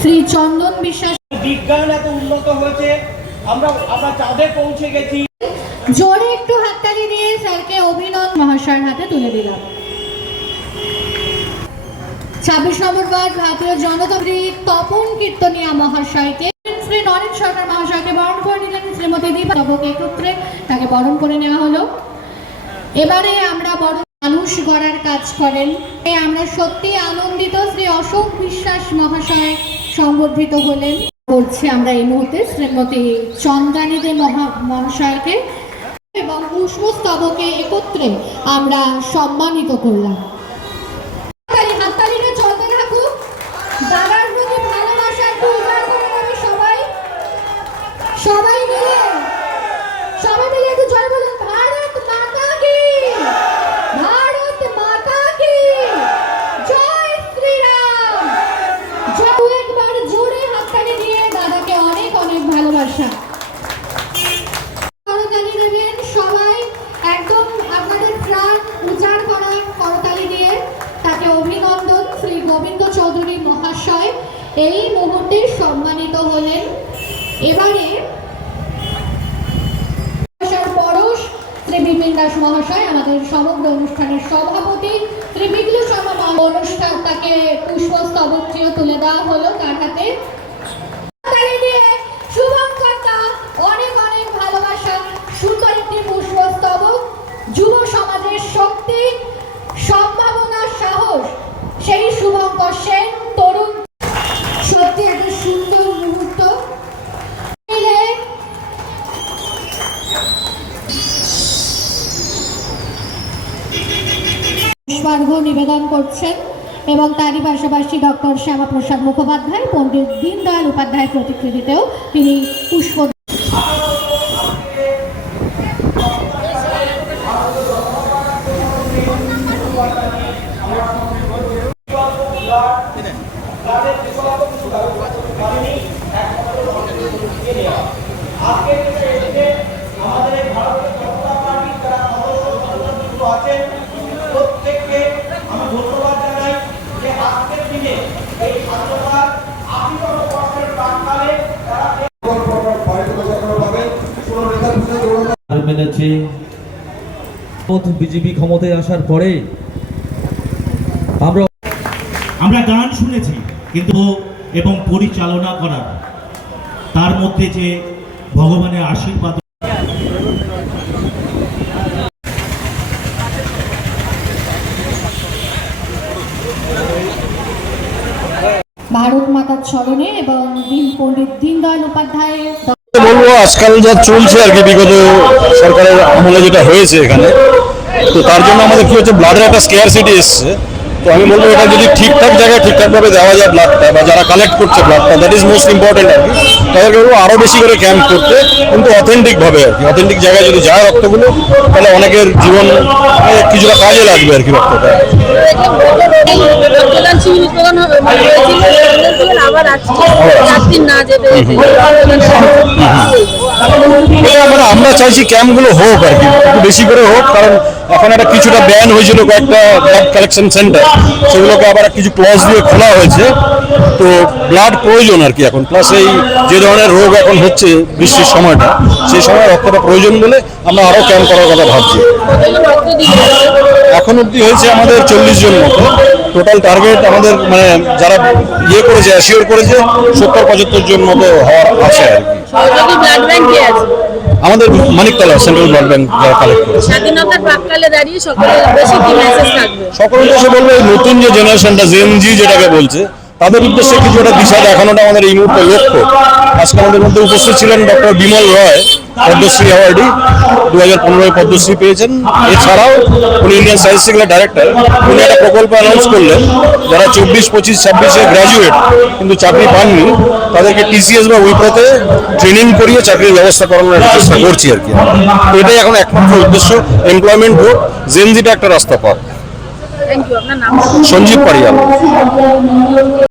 শ্রী চন্দন বিশ্বাস। বিজ্ঞান এত উন্নত হয়েছে, আমরা চাঁদে পৌঁছে গেছি। জোরে একটু হাততালি দিয়ে স্যারকে অভিনন্দন মহাশয়ের হাতে তুলে দিলাম। 26 নম্বর ওয়ার্ড ভারতীয় জনতা তপন কীর্তনিয়া মহাশয়কে, শ্রী নরেন সরকার মহাশয়কে বরণ করে নিলেন। শ্রীমতী দীপা তবকে একত্রে তাকে বরণ করে নেওয়া হলো। এবারে আমরা বড় মানুষ গড়ার কাজ করেন, আমরা সত্যি আনন্দিত। শ্রী অশোক বিশ্বাস মহাশয় সংবর্ধিত হলেন। বলছি আমরা এই মুহূর্তে শ্রীমতী চন্দ্রানী দে মহাশয়কে এবং পুষ্পস্তবকে একত্রে আমরা সম্মানিত করলাম। হাততালিটা চলতে থাকুক। দাদার প্রতি ভালোবাসা একটু উজাড় করে দেবে সবাই, সবাই মিলে একটু জয় বলুন, ভারত মাতা কি, ভারত মাতা কি জয়, শ্রীরাম জয়। একবার জোরে হাততালি দিয়ে দাদাকে অনেক অনেক ভালোবাসা। করতালি দেবেন সবাই, একদম আপনাদের প্রাণ উজাড় করা করতালি দিয়ে তাকে অভিনন্দন। শ্রী গোবিন্দ চৌধুরী মহাশয় এই মুহূর্তে সম্মানিত হলেন। এবারে পরশ শ্রী বিপিন দাস মহাশয়, আমাদের সমগ্র অনুষ্ঠানের সভাপতি শ্রী বিপ্লব শর্মা অনুষ্ঠান, তাকে পুষ্পস্তবকটিও তুলে দেওয়া হলো তার হাতে। শুভঙ্কর্তা অনেক অনেক ভালোবাসা, সুন্দর একটি পুষ্পস্তবক। যুব সমাজের শক্তি, সম্ভাবনা, সাহস, সেই শুভঙ্কর সেন তরুণ। সত্যি একটা সুন্দর মুহূর্ত। পুষ্পার্ঘ্য নিবেদন করছেন এবং তারই পাশাপাশি ডক্টর শ্যামাপ্রসাদ মুখোপাধ্যায়, পণ্ডিত দীনদয়াল উপাধ্যায়ের প্রতিকৃতিতেও তিনি পুষ্প। প্রত্যেককে আমি ধন্যবাদ জানাই যে আজকের দিনে এই স্বাধীনতার ৮০তম বর্ষের প্রাক্কালে বিজেপি ক্ষমতায় আসার পরে আমরা গান শুনেছি, কিন্তু এবং পরিচালনা করার তার মধ্যে যে ভগবানের আশীর্বাদ। ভারত মাতার চরণে এবং পণ্ডিত দীনদয়াল উপাধ্যায়ের বলবো আজকাল যা চলছে আর কি, বিগত সরকারের আমলে যেটা হয়েছে এখানে, তো তার জন্য আমাদের কি হচ্ছে, ব্লাডের একটা স্কেয়ারসিটি এসছে। তো আমি বলবো এটা যদি ঠিকঠাক জায়গায় ঠিকঠাকভাবে দেওয়া যায় ব্লাডটা, বা যারা কালেক্ট করছে ব্লাডটা, দ্যাট ইজ মোস্ট ইম্পর্টেন্ট আর কি। তাদেরকে বলবো আরও বেশি করে ক্যাম্প করতে, কিন্তু অথেন্টিকভাবে আর কি, অথেন্টিক জায়গায় যদি যায় রক্তগুলো, তাহলে অনেকের জীবন কিছুটা কাজে লাগবে আর কি রক্তটা। মানে আমরা চাইছি ক্যাম্পগুলো হোক আর কি, একটু বেশি করে হোক, কারণ এখন একটা কিছুটা ব্যান হয়েছিল কয়েকটা ব্লাড কালেকশন সেন্টার, সেগুলোকে আবার কিছু ক্লজ দিয়ে খোলা হয়েছে। তো ব্লাড প্রয়োজন আর কি এখন, প্লাস এই যে ধরনের রোগ এখন হচ্ছে বৃষ্টির সময়টা, সেই সময় রক্তটা প্রয়োজন বলে আমরা আরও ক্যাম্প করার কথা ভাবছি। এখন অবধি হয়েছে আমাদের 40 জন মতো। টোটাল টার্গেট আমাদের মানে যারা ইয়ে করেছে, অ্যাসিওর করেছে 70-75 জন মতো হওয়ার আছে আর কি। আমাদের মানিকতলা সেন্ট্রাল ব্লাড ব্যাংক যারা কালেক্ট করেছে। স্বাধীনতার প্রাক্কালে দাঁড়িয়ে সকলের বেশি কি মেসেজ থাকবে? সকলের উদ্দেশ্যে বলবো, এই নতুন যে জেনারেশনটা জেনজি যেটাকে বলছে, তাদের উদ্দেশ্যে কিছুটা দিশা দেখানোটা আমাদের এই মুহূর্তে লক্ষ্য। আজকে আমাদের মধ্যে উপস্থিত ছিলেন ডক্টর বিমল রয়, পদ্মশ্রী অ্যাওয়ার্ডি, 2015 পদ্মশ্রী পেয়েছেন। এছাড়াও উনি ইন্ডিয়ান স্ট্যাটিস্টিক্যাল ডাইরেক্টর, উনি একটা প্রকল্প অ্যানাউন্স করলেন, যারা 24, 25, 26-এ গ্র্যাজুয়েট কিন্তু চাকরি পাননি, তাদেরকে টিসিএস বা উইপ্রোতে ট্রেনিং করিয়ে চাকরির ব্যবস্থা করানোর একটা চেষ্টা করছি আর কি। তো এটাই এখন একমাত্র উদ্দেশ্য, এমপ্লয়মেন্ট হোক, জেনজিটা একটা রাস্তা পাক। Thank you. আপনার নাম? সঞ্জীব পারিয়াল।